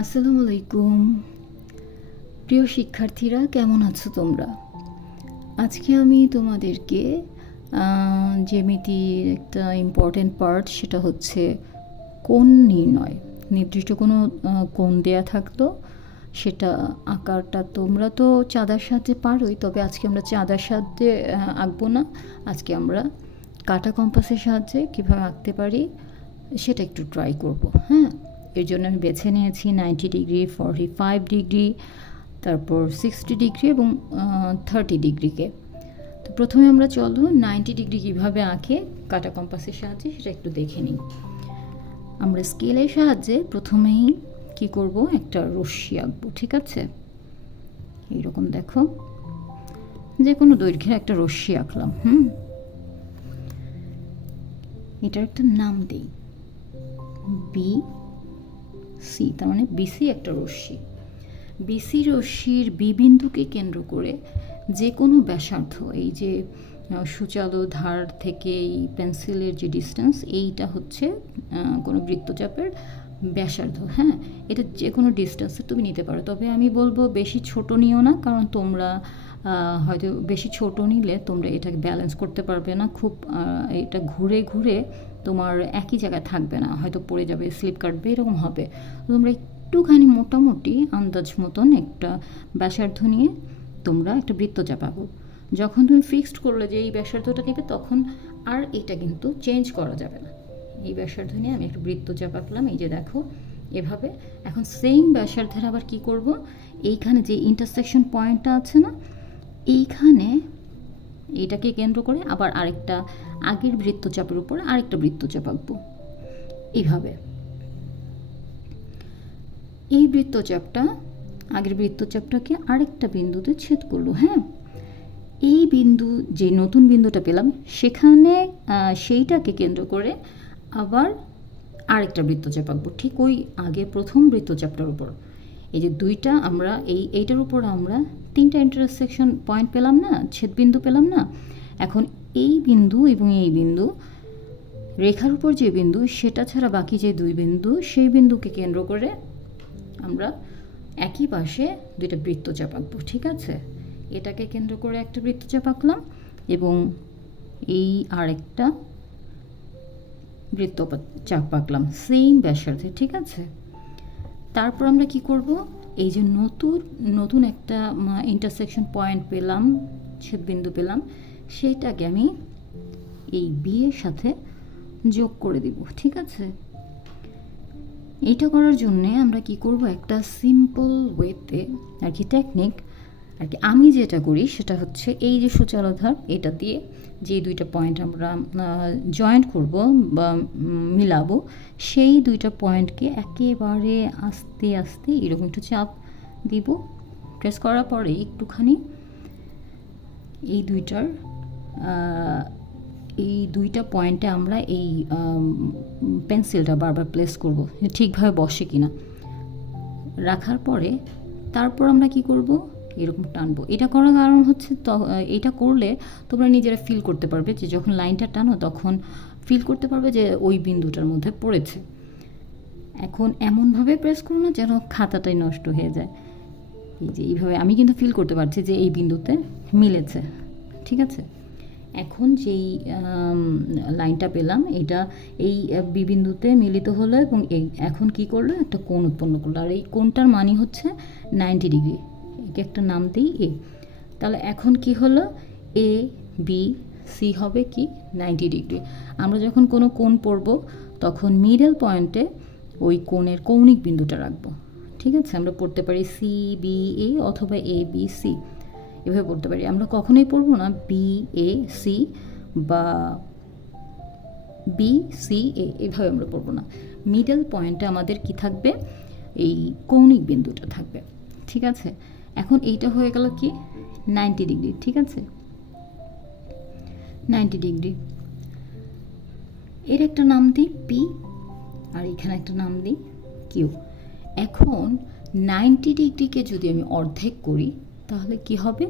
আসসালামু আলাইকুম। প্রিয় শিক্ষার্থীরা, কেমন আছো তোমরা? আজকে আমি তোমাদেরকে জ্যামিতির একটা ইম্পর্টেন্ট পার্ট, সেটা হচ্ছে কোণ নির্ণয়। নির্দিষ্ট কোনো কোণ দেয়া থাকতো, সেটা আঁকাটা তোমরা তো চাঁদার সাহায্যে পারোই, তবে আজকে আমরা চাঁদার সাহায্যে আঁকবো না। আজকে আমরা কাটা কম্পাসের সাহায্যে কীভাবে আঁকতে পারি সেটা একটু ট্রাই করব। হ্যাঁ, এর জন্য আমি বেছে নিয়েছি 90 ডিগ্রি, 45 ডিগ্রি, তারপর 60 ডিগ্রি এবং 30 ডিগ্রিকে। তো প্রথমে আমরা চলো 90 ডিগ্রি কীভাবে আঁকে কাটা কম্পাসের সাহায্যে সেটা একটু দেখে নিই। আমরা স্কেলের সাহায্যে প্রথমেই কি করব, একটা রশ্মি আঁকবো। ঠিক আছে, এইরকম দেখো, যে কোনো দৈর্ঘ্যের একটা রশ্মি আঁকলাম। এটার একটা নাম দিই, বি সি, তার মানে বিসি একটা রশ্মি। বিসি রশ্মির বি বিন্দুকে কেন্দ্র করে যে কোনো ব্যাসার্ধ, এই যে সূচালো ধার থেকে এই পেন্সিলের যে ডিস্টেন্স, এইটা হচ্ছে কোনো বৃত্তচাপের ব্যাসার্ধ। হ্যাঁ, এটা যে কোনো ডিস্টেন্সে তুমি নিতে পারো, তবে আমি বলবো বেশি ছোট নিও না, কারণ তোমরা হয়তো বেশি ছোট নিলে তোমরা এটাকে ব্যালেন্স করতে পারবে না। খুব এটা ঘুরে ঘুরে তোমার একই জায়গায় থাকবে না, হয়তো পড়ে যাবে, স্লিপ কাটবে, এরকম হবে। তোমরা একটুখানি মোটামুটি আন্দাজ মতন একটা ব্যাসার্ধ নিয়ে তোমরা একটা বৃত্তচাপ আঁকো। যখন তুমি ফিক্সড করলে যে এই ব্যাসার্ধটা নেবে, তখন আর এটা কিন্তু চেঞ্জ করা যাবে না। এই ব্যাসার্ধ নিয়ে আমি একটা বৃত্তচাপ আঁকলাম, এই যে দেখো এভাবে। এখন সেম ব্যাসার্ধের আবার কি করব, এইখানে যে ইন্টারসেকশন পয়েন্টটা আছে না, এইখানে এটাকে কেন্দ্র করে আবার আরেকটা আগের বৃত্তচাপের উপর আরেকটা বৃত্তচাপ আঁকবো এইভাবে। এই বৃত্তচাপটা আগের বৃত্তচাপটাকে আরেকটা বিন্দুতে ছেদ করলো। হ্যাঁ, এই বিন্দু যে নতুন বিন্দুটা পেলাম, সেখানে সেইটাকে কেন্দ্র করে আবার আরেকটা বৃত্তচাপ আঁকবো, ঠিক ওই আগে প্রথম বৃত্তচাপটার উপর। এই যে দুইটা আমরা এইটার উপর আমরা তিনটা ইন্টারসেকশন পয়েন্ট পেলাম না, ছেদবিন্দু পেলাম না। এখন এই বিন্দু এবং এই বিন্দু, রেখার উপর যে বিন্দু সেটা ছাড়া বাকি যে দুই বিন্দু, সেই বিন্দুকে কেন্দ্র করে আমরা একই পাশে দুইটা বৃত্তচাপ আঁকবো। ঠিক আছে, এটাকে কেন্দ্র করে একটা বৃত্তচাপ আঁকলাম এবং এই আরেকটা বৃত্তচাপ আঁকলাম সেম ব্যাসার্ধে। ঠিক আছে, তারপর আমরা কি করব, এই যে নতুন একটা ইন্টারসেকশন পয়েন্ট পেলাম, ছেদবিন্দু পেলাম, সেইটাকে আমি এই বি এর সাথে যোগ করে দিব। ঠিক আছে, এইটা করার জন্যে আমরা কি করব, একটা সিম্পল ওয়েতে আর কি টেকনিক আর কি আমি যেটা করি সেটা হচ্ছে, এই যে সূচালোধার এটা দিয়ে যে দুইটা পয়েন্ট আমরা জয়েন্ট করব বা মিলাবো, সেই দুইটা পয়েন্টকে একেবারে আস্তে আস্তে এরকম একটু চাপ দিব। প্রেস করার পরে একটুখানি এই দুইটা পয়েন্টে আমরা এই পেন্সিলটা বারবার প্লেস করব, ঠিকভাবে বসে কিনা। রাখার পরে তারপর আমরা কি করব, এরকম টানবো। এটা করার কারণ হচ্ছে, এটা করলে তোমরা নিজেরা ফিল করতে পারবে, যে যখন লাইনটা টানো তখন ফিল করতে পারবে যে ওই বিন্দুটার মধ্যে পড়েছে। এখন এমনভাবে প্রেস করো না যেন খাতাটাই নষ্ট হয়ে যায়। এই যে এইভাবে আমি কিন্তু ফিল করতে পারছি যে এই বিন্দুতে মিলেছে। ঠিক আছে, এখন যেই লাইনটা পেলাম, এটা এই বি বিন্দুতে মিলিত হলো এবং এখন কি করলো, একটা কোণ উৎপন্ন করলো, আর এই কোণটার মানই হচ্ছে 90 ডিগ্রি। একে একটা নাম দিই এ। তাহলে এখন কি হলো, এ বি সি হবে কি 90 ডিগ্রি। আমরা যখন কোনো কোণ পড়ব তখন মিডল পয়েন্টে ওই কোণের কৌণিক বিন্দুটা রাখবো। ঠিক আছে, আমরা পড়তে পারি সি বি এ অথবা এ বি সি, এভাবে পড়তে পারি। আমরা কখনোই পড়বো না বি এ সি বা বি সি এ, এভাবে আমরা পড়বো না। মিডল পয়েন্টে আমাদের কি থাকবে, এই কৌণিক বিন্দুটা থাকবে। ঠিক আছে, এখন এইটা হয়ে গেল কি 90 ডিগ্রি। ঠিক আছে, 90 ডিগ্রি, এর একটা নাম দিই পি, আর এখানে একটা নাম দিই কিউ। এখন 90 ডিগ্রিকে যদি আমি অর্ধেক করি তাহলে কি হবে,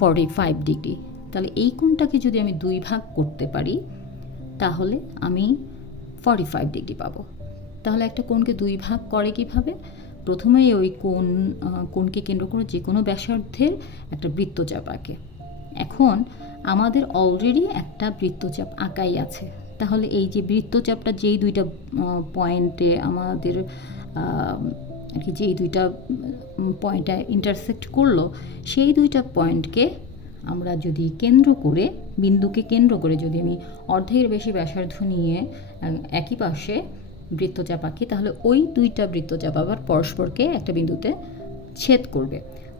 45 ডিগ্রি। তাহলে এই কোণটাকে যদি আমি দুই ভাগ করতে পারি তাহলে আমি 45 ডিগ্রি পাবো। তাহলে একটা কোণকে দুই ভাগ করে কিভাবে, প্রথমেই ওই কোণকে কেন্দ্র করে যে কোনো ব্যাসার্ধের একটা বৃত্তচাপ আঁকে। এখন আমাদের অলরেডি একটা বৃত্তচাপ আঁকাই আছে, তাহলে এই যে বৃত্তচাপটা যেই দুইটা পয়েন্টে আমাদের আর কি যেই দুইটা পয়েন্টে ইন্টারসেক্ট করলো, সেই দুইটা পয়েন্টকে আমরা যদি কেন্দ্র করে, বিন্দুকে কেন্দ্র করে যদি আমি অর্ধেকের বেশি ব্যাসার্ধ নিয়ে একই পাশে বৃত্তচাপ আঁকি, তাহলে ওই দুইটা বৃত্তচাপ আবার পরস্পরকে একটা বিন্দুতে ছেদ করবে।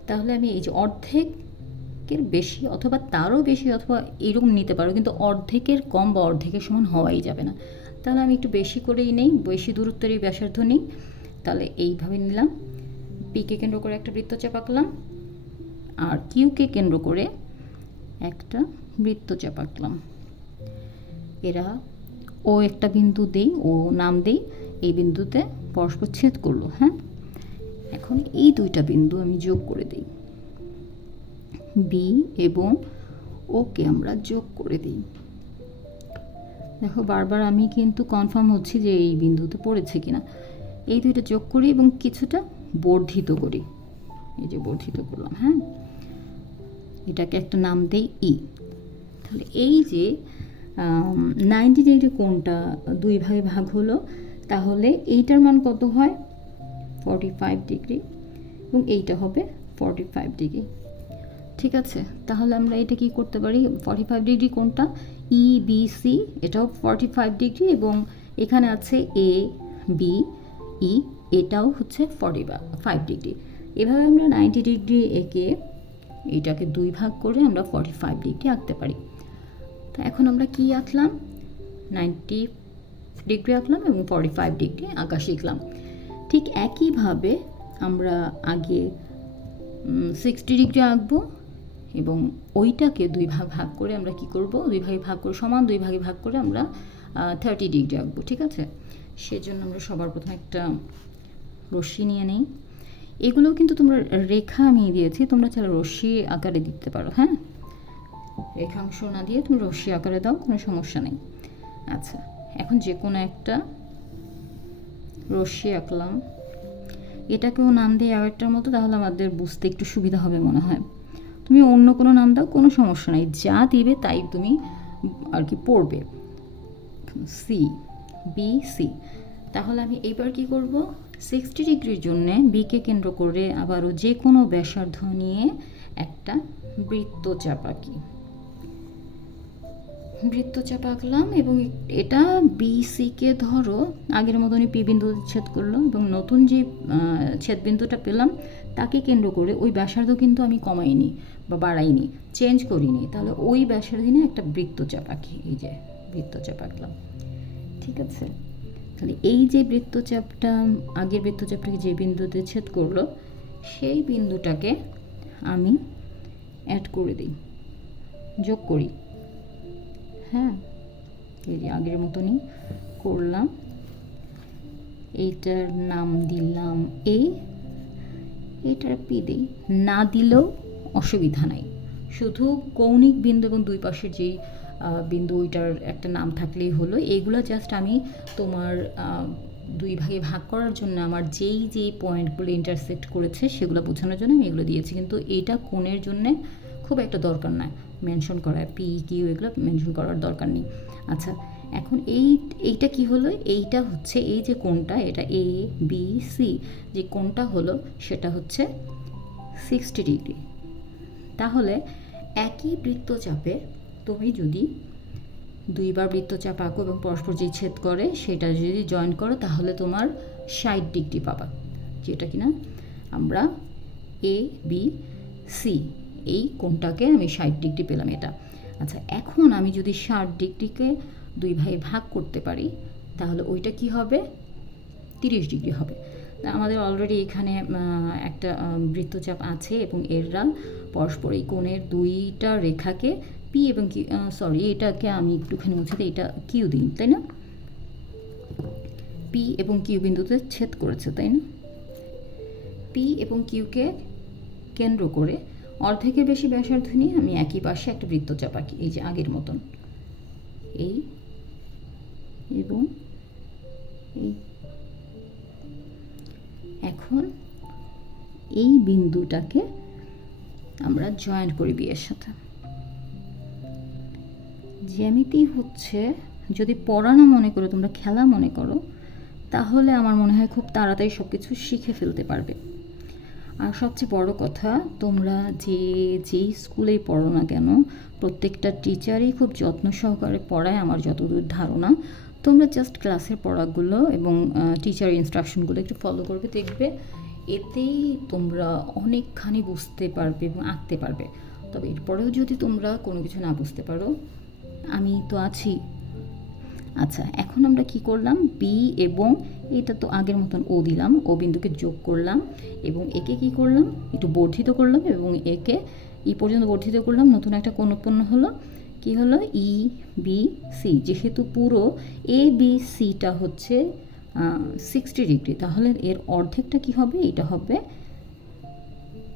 তাহলে আমি এই যে অর্ধেকের বেশি অথবা তারও বেশি অথবা এরকম নিতে পারো, কিন্তু অর্ধেকের কম বা অর্ধেকের সমান হওয়াই যাবে না। তাহলে আমি একটু বেশি করেই নেই, বেশি দূরত্বেরই ব্যাসার্ধ নিই। তাহলে এইভাবে নিলাম, পিকে কেন্দ্র করে একটা বৃত্তচাপ আঁকলাম, আর কিউকে কেন্দ্র করে একটা বৃত্তচাপ আঁকলাম। এরা ও একটা বিন্দু দেই, ও নাম দেই, এই বিন্দুতে পরস্পর ছেদ করলো। হ্যাঁ, এখন এই দুইটা বিন্দু আমি যোগ করে দিই, বি এবং ওকে আমরা যোগ করে দিই। দেখো বারবার আমি কিন্তু কনফার্ম হচ্ছি যে এই বিন্দুতে পড়েছে কিনা। এই দুইটা যোগ করি এবং কিছুটা বর্ধিত করি, এই যে বর্ধিত করলাম। হ্যাঁ, এটাকে একটা নাম দেই ই। তাহলে এই যে 90 ডিগ্রি কোণটা দুই ভাগে ভাগ হলো, তাহলে এইটার মান কত হয়? 45 ডিগ্রি, এবং এইটা হবে 45 ডিগ্রি। ঠিক আছে, তাহলে আমরা এটা কি করতে পারি? 45 ডিগ্রি কোণটা ই বি সি, এটাও 45 ডিগ্রি, এবং এখানে আছে এ বি ই, এটাও হচ্ছে 45 ডিগ্রি। এভাবে আমরা 90 ডিগ্রি এঁকে এটাকে দুই ভাগ করে আমরা 45 ডিগ্রি আঁকতে পারি। তো এখন আমরা কি আঁকলাম? 90 ডিগ্রি আঁকলাম এবং 45 ডিগ্রি আঁকা শিখলাম। ঠিক একইভাবে আমরা আগে 60 ডিগ্রি আঁকবো, এবং ওইটাকে দুই ভাগ ভাগ করে আমরা কি করব? দুই ভাগে ভাগ করে, সমান দুই ভাগে ভাগ করে আমরা 30 ডিগ্রি আঁকবো। ঠিক আছে, সেজন্য আমরা সবার প্রথমে একটা রশ্মি নিয়ে নিই। এগুলোও কিন্তু তোমরা রেখা আমি দিয়েছি, তোমরা চাইলে রশ্মি আকারে দিতে পারো। হ্যাঁ, রেখাংশ না দিয়ে তুমি রশ্মি আকারে দাও, কোনো সমস্যা নেই। আচ্ছা, এখন যে কোনো একটা রশ্মি আঁকলাম, এটাকেও নাম দিয়ে আরেকটার মতো, তাহলে আমাদের বুঝতে একটু সুবিধা হবে মনে হয়। তুমি অন্য কোনো নাম দাও, কোনো সমস্যা নেই, যা দিবে তাই তুমি আর কি পড়বে। C, B C. তাহলে আমি এইবার কি করব? 60 ডিগ্রির জন্য বিকে কেন্দ্র করে আবারও যে কোনো ব্যাসার্ধ নিয়ে একটা বৃত্তচাপ আঁকি। বৃত্তচাপ আঁকলাম, এবং এটা বিসিকে ধরো আগের মতনই পি বিন্দু ছেদ করলো, এবং নতুন যে ছেদ বিন্দুটা পেলাম তাকে কেন্দ্র করে ওই ব্যাসার্ধ কিন্তু আমি কমাইনি বা বাড়াইনি, চেঞ্জ করিনি। তাহলে ওই ব্যাসার্ধ নিয়ে একটা বৃত্তচাপ আঁকি, এই যে বৃত্তচাপ আঁকলাম। ঠিক আছে, তাহলে এই যে বৃত্তচাপটা, আগের বৃত্তচাপটাকে যে বিন্দুতে ছেদ করলো, সেই বিন্দুটাকে আমি অ্যাড করে দিই, যোগ করি। হ্যাঁ, এই যে আগের মতনই করলাম। এইটার নাম দিলাম এ, এইটার পি দিই, না দিলেও অসুবিধা নাই। শুধু কৌণিক বিন্দু এবং দুই পাশের যেই বিন্দু ওইটার একটা নাম থাকলেই হলো। এইগুলো জাস্ট আমি তোমার দুই ভাগে ভাগ করার জন্য আমার যেই পয়েন্টগুলো ইন্টারসেক্ট করেছে সেগুলো বোঝানোর জন্য আমি এগুলো দিয়েছি, কিন্তু এইটা কোণের জন্যে খুব একটা দরকার নয় মেনশন করা, পি কিউ এগুলো মেনশন করার দরকার নেই। আচ্ছা, এখন এইটা কি হলো? এইটা হচ্ছে এই যে কোণটা, এটা এ বি সি, যে কোণটা হলো সেটা হচ্ছে 60 ডিগ্রি। তাহলে একই বৃত্তচাপে তুমি যদি দুইবার বৃত্তচাপ আঁকো এবং পরস্পর যে ছেদ করে সেটা যদি জয়েন করো, তাহলে তোমার 60 ডিগ্রি পাবা, যেটা কিনা আমরা এ বি সি, এই কোণটাকে আমি 60 ডিগ্রি পেলাম এটা। আচ্ছা, এখন আমি যদি 60 ডিগ্রিকে দুই ভাগে ভাগ করতে পারি, তাহলে ওইটা কি হবে? 30 ডিগ্রি হবে। আমাদের অলরেডি এখানে একটা বৃত্তচাপ আছে, এবং এরা পরস্পর এই কোণের দুইটা রেখাকে পি এবং কিউ, সরি এটাকে আমি একটুখানি মুছে দিই, এটা কিউ দিই, তাই না? পি এবং কিউ বিন্দুতে ছেদ করেছে, তাই না? পি এবং কিউকে কেন্দ্র করে অর্ধেকের বেশি ব্যাসার্ধ নিয়ে আমি একই পাশে একটা বৃত্তচাপ আঁকি, এই যে আগের মতন, এই এবং এই। এখন এই বিন্দুটাকে আমরা জয়েন্ট করি বি এর সাথে। জ্যামিতি হচ্ছে, যদি পড়া না মনে করো, তোমরা খেলা মনে করো, তাহলে আমার মনে হয় খুব তাড়াতাড়ি সব কিছু শিখে ফেলতে পারবে। আর সবচেয়ে বড় কথা, তোমরা যেই স্কুলেই পড়ো না কেন, প্রত্যেকটা টিচারই খুব যত্ন সহকারে পড়ায় আমার যতদূর ধারণা। তোমরা জাস্ট ক্লাসের পড়াগুলো এবং টিচার ইনস্ট্রাকশনগুলো একটু ফলো করবে, দেখবে এতেই তোমরা অনেকখানি বুঝতে পারবে এবং আঁকতে পারবে। তবে এরপরেও যদি তোমরা কোনো কিছু না বুঝতে পারো, আমি তো আছি। আচ্ছা, এখন আমরা কি করলাম, বি এবং এটা তো আগের মতন ও দিলাম, ও বিন্দুকে যোগ করলাম এবং একে কি করলাম, একটু বর্ধিত করলাম এবং একে ই পর্যন্ত বর্ধিত করলাম, নতুন একটা কোণ উৎপন্ন হলো। কি হলো, ই বি সি। যেহেতু পুরো এ বি সিটা হচ্ছে 60 ডিগ্রি, তাহলে এর অর্ধেকটা কি হবে, এটা হবে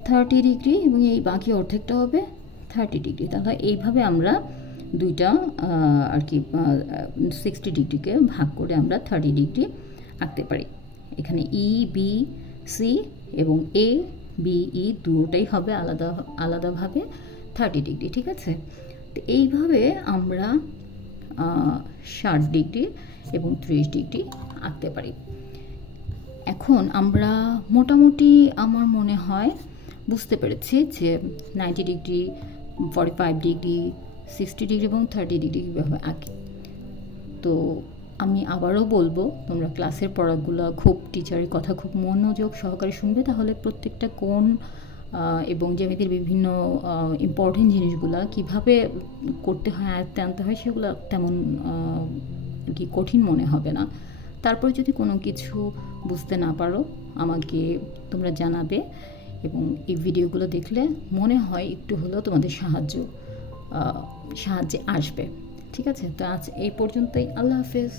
30 ডিগ্রি এবং এই বাকি অর্ধেকটা হবে 30 ডিগ্রি। তাহলে এইভাবে আমরা দুইটা আর কি 60 ডিগ্রিকে ভাগ করে আমরা 30 ডিগ্রি আঁকতে পারি। এখানে ই বি সি এবং এ বি ই দুটোটাই হবে আলাদাভাবে 30 ডিগ্রি, ঠিক আছে? তো এইভাবে আমরা 60 ডিগ্রি এবং 30 ডিগ্রি আঁকতে পারি। এখন আমরা মোটামুটি আমার মনে হয় বুঝতে পেরেছি যে 90 ডিগ্রি, 45 ডিগ্রি, 60 ডিগ্রি এবং 30 ডিগ্রি কীভাবে আঁকি। তো আমি আবারও বলবো, তোমরা ক্লাসের পড়াগুলো খুব, টিচারের কথা খুব মনোযোগ সহকারে শুনবে, তাহলে প্রত্যেকটা কোণ এবং জ্যামিতির বিভিন্ন ইম্পর্টেন্ট জিনিসগুলো কীভাবে করতে হয়, আয়ত্তে আনতে হয়, সেগুলো তেমন আর কি কঠিন মনে হবে না। তারপর যদি কোনো কিছু বুঝতে না পারো, আমাকে তোমরা জানাবে এবং এই ভিডিওগুলো দেখলে মনে হয় একটু হলেও তোমাদের সাহায্যে আসবে। ঠিক আছে? তো আজ এই পর্যন্তই। আল্লাহ হাফেজ।